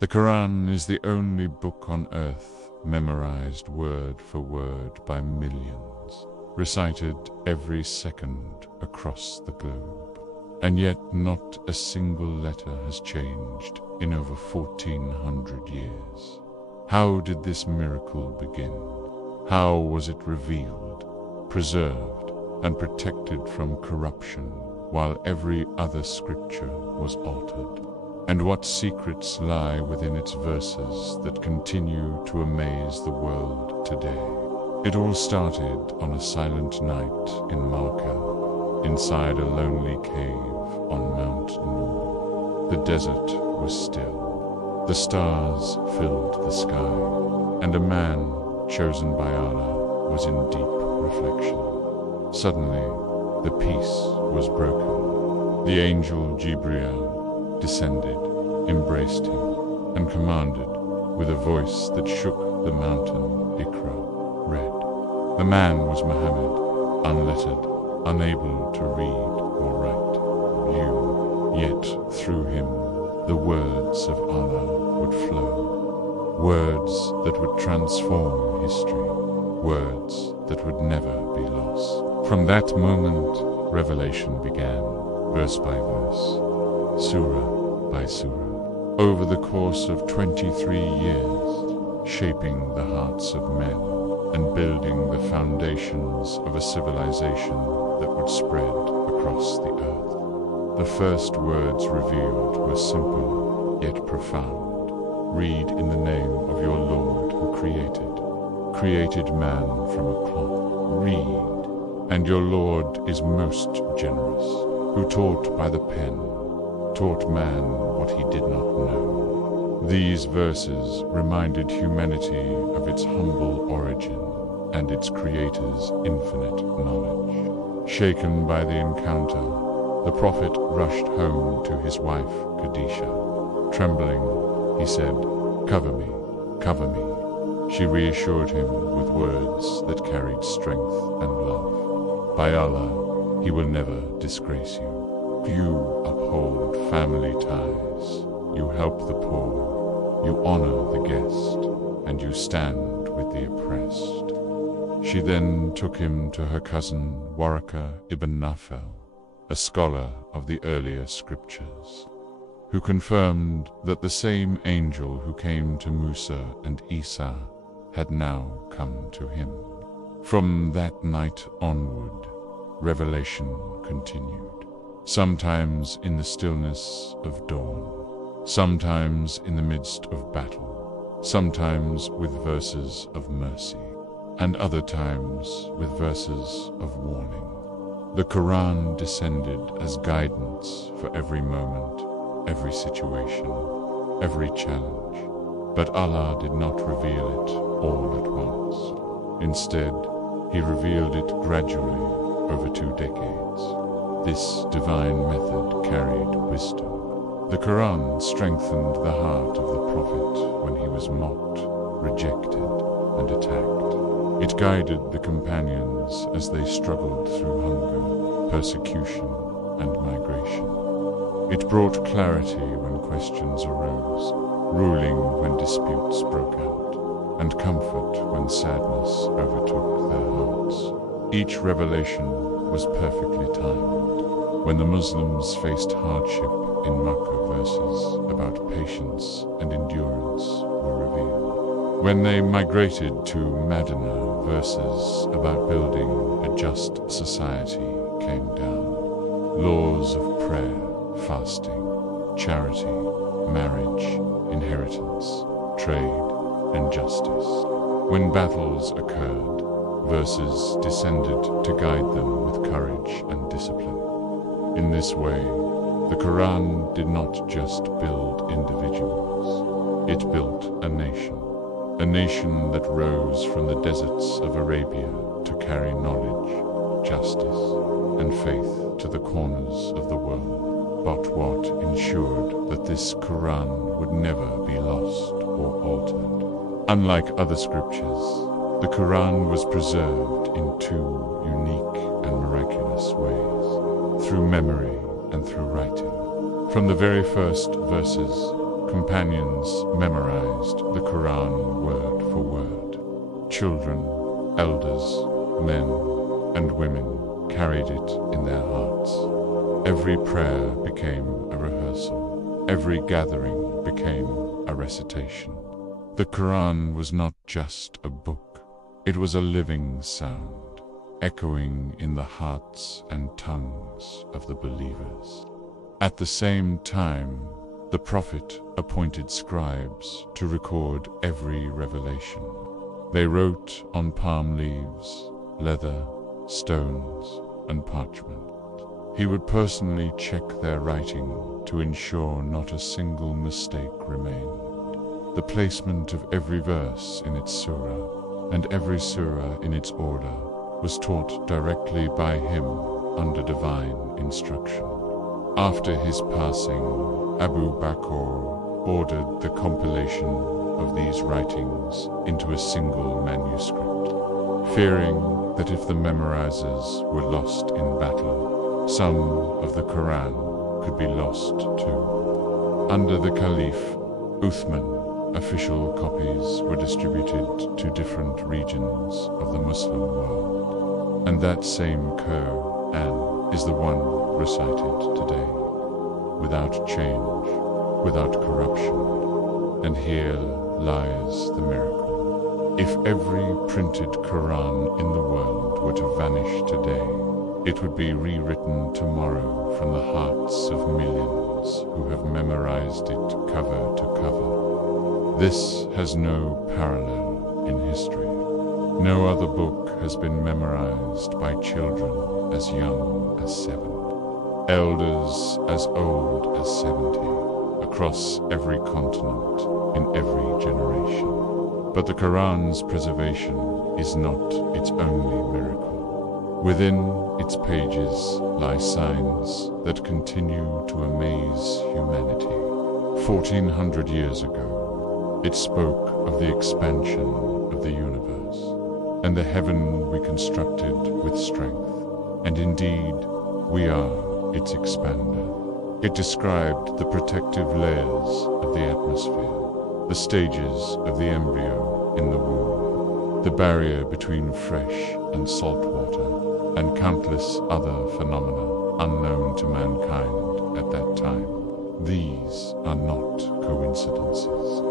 The Qur'an is the only book on earth memorized word for word by millions, recited every second across the globe. And yet not a single letter has changed in over 1400 years. How did this miracle begin? How was it revealed, preserved, and protected from corruption while every other scripture was altered? And what secrets lie within its verses that continue to amaze the world today? It all started on a silent night in Makkah, inside a lonely cave on Mount Nur. The desert was still. The stars filled the sky, and a man chosen by Allah was in deep reflection. Suddenly, the peace was broken. The angel Jibreel descended, embraced him, and commanded with a voice that shook the mountain, Iqra, read. The man was Muhammad, unlettered, unable to read or write. Yet through him the words of Allah would flow, words that would transform history, words that would never be lost. From that moment, revelation began, verse by verse, surah by surah, over the course of 23 years, shaping the hearts of men and building the foundations of a civilization that would spread across the earth. The first words revealed were simple, yet profound. Read in the name of your Lord who created man from a clot. Read, and your Lord is most generous, who taught by the pen, taught man what he did not know. These verses reminded humanity of its humble origin and its Creator's infinite knowledge. Shaken by the encounter, the Prophet rushed home to his wife, Khadijah. Trembling, he said, "Cover me, cover me." She reassured him with words that carried strength and love. By Allah, he will never disgrace you. You uphold family ties. You help the poor. You honor the guest. And you stand with the oppressed. She then took him to her cousin, Waraka ibn Nawfal, a scholar of the earlier scriptures, who confirmed that the same angel who came to Musa and Isa had now come to him. From that night onward, revelation continued, sometimes in the stillness of dawn, sometimes in the midst of battle, sometimes with verses of mercy, and other times with verses of warning. The Qur'an descended as guidance for every moment, every situation, every challenge. But Allah did not reveal it all at once. Instead, He revealed it gradually over 2 decades. This divine method carried wisdom. The Qur'an strengthened the heart of the Prophet when he was mocked, rejected, and attacked. It guided the companions as they struggled through hunger, persecution, and migration. It brought clarity when questions arose, ruling when disputes broke out, and comfort when sadness overtook their hearts. Each revelation was perfectly timed. When the Muslims faced hardship in Makkah, verses about patience and endurance were revealed. When they migrated to Medina, verses about building a just society came down. Laws of prayer, fasting, charity, marriage, inheritance, trade, and justice. When battles occurred, verses descended to guide them with courage and discipline. In this way, the Qur'an did not just build individuals, it built a nation that rose from the deserts of Arabia to carry knowledge, justice, and faith to the corners of the world. But what ensured that this Qur'an would never be lost or altered? Unlike other scriptures, the Qur'an was preserved in 2 unique and miraculous ways, through memory and through writing. From the very first verses, companions memorized the Qur'an word for word. Children, elders, men, and women carried it in their hearts. Every prayer became a rehearsal. Every gathering became a recitation. The Qur'an was not just a book. It was a living sound, echoing in the hearts and tongues of the believers. At the same time, the Prophet appointed scribes to record every revelation. They wrote on palm leaves, leather, stones, and parchment. He would personally check their writing to ensure not a single mistake remained. The placement of every verse in its surah and every surah in its order was taught directly by him under divine instruction. After his passing, Abu Bakr ordered the compilation of these writings into a single manuscript, fearing that if the memorizers were lost in battle, some of the Qur'an could be lost too. Under the Caliph Uthman, official copies were distributed to different regions of the Muslim world, and that same Qur'an is the one recited today, without change, without corruption, and here lies the miracle. If every printed Qur'an in the world were to vanish today, it would be rewritten tomorrow from the hearts of millions who have memorized it cover to cover. This has no parallel in history. No other book has been memorized by children as young as 7, elders as old as 70, across every continent, in every generation. But the Qur'an's preservation is not its only miracle. Within its pages lie signs that continue to amaze humanity. 1400 years ago, it spoke of the expansion of the universe, and the heaven we constructed with strength, and indeed, we are its expander. It described the protective layers of the atmosphere, the stages of the embryo in the womb, the barrier between fresh and salt water, and countless other phenomena unknown to mankind at that time. These are not coincidences.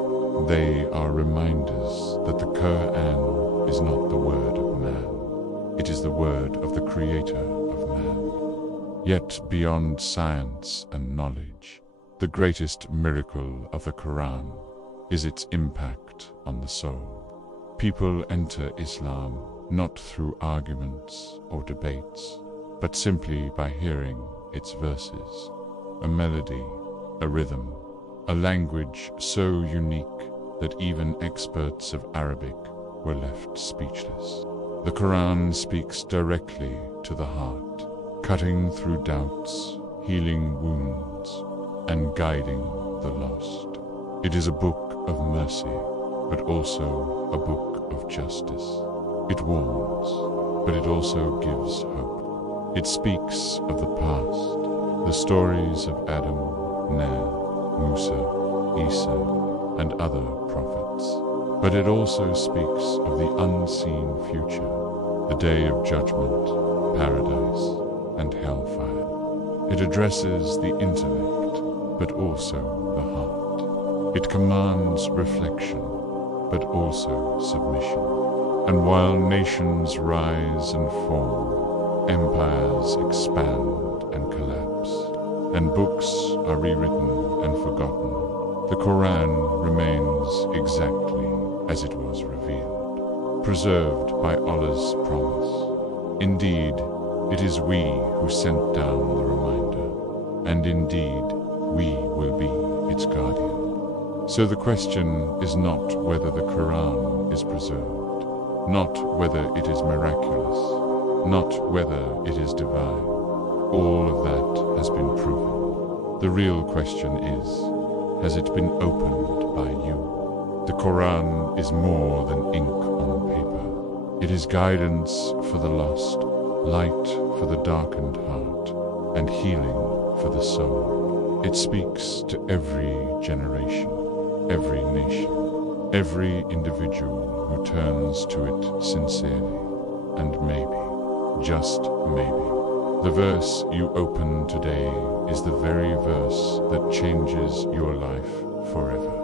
They are reminders that the Qur'an is not the word of man. It is the word of the Creator of man. Yet beyond science and knowledge, the greatest miracle of the Qur'an is its impact on the soul. People enter Islam not through arguments or debates, but simply by hearing its verses, a melody, a rhythm, a language so unique that even experts of Arabic were left speechless. The Qur'an speaks directly to the heart, cutting through doubts, healing wounds, and guiding the lost. It is a book of mercy, but also a book of justice. It warns, but it also gives hope. It speaks of the past, the stories of Adam, Noah, Musa, Isa, and other prophets. But it also speaks of the unseen future, the day of judgment, paradise, and hellfire. It addresses the intellect, but also the heart. It commands reflection, but also submission. And while nations rise and fall, empires expand and collapse, and books are rewritten and forgotten, the Qur'an remains exactly as it was revealed, preserved by Allah's promise. Indeed, it is we who sent down the reminder, and indeed, we will be its guardian. So the question is not whether the Qur'an is preserved, not whether it is miraculous, not whether it is divine. All of that has been proven. The real question is, has it been opened by you? The Qur'an is more than ink on paper. It is guidance for the lost, light for the darkened heart, and healing for the soul. It speaks to every generation, every nation, every individual who turns to it sincerely. And maybe, just maybe, the verse you open today is the very verse that changes your life forever.